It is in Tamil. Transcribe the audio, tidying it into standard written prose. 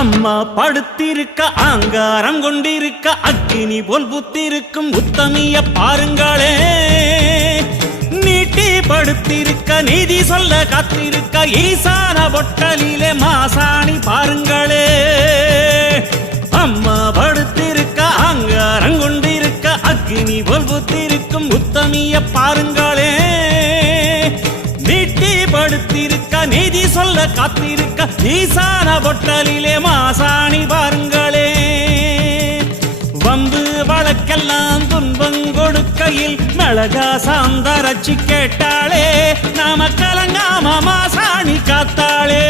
அம்மா படுத்திருக்க ஆங்காரம் கொண்டிருக்க அக்கினி போல் புத்திருக்கும் உத்தமிய பாருங்களே. நீட்டி படுத்திருக்க நீதி சொல்ல காத்திருக்க ஈசான பொட்டலிலே மாசாணி பாருங்களே. அம்மா படுத்திருக்க ஆங்காரம் கொண்டிருக்க அக்கினி போல் புத்திருக்கும் உத்தமிய பாருங்களே. நீட்டி படுத்திருக்க நீதி சொல்ல காத்திருக்க ஈசான பொட்டலிலே மாசாணி பாருங்களே. வம்பு வழக்கெல்லாம் துன்பம் கொடுக்கையில் மிளகா சாந்தரட்சி கேட்டாளே. நாம கலங்காம மாசாணி காத்தாளே.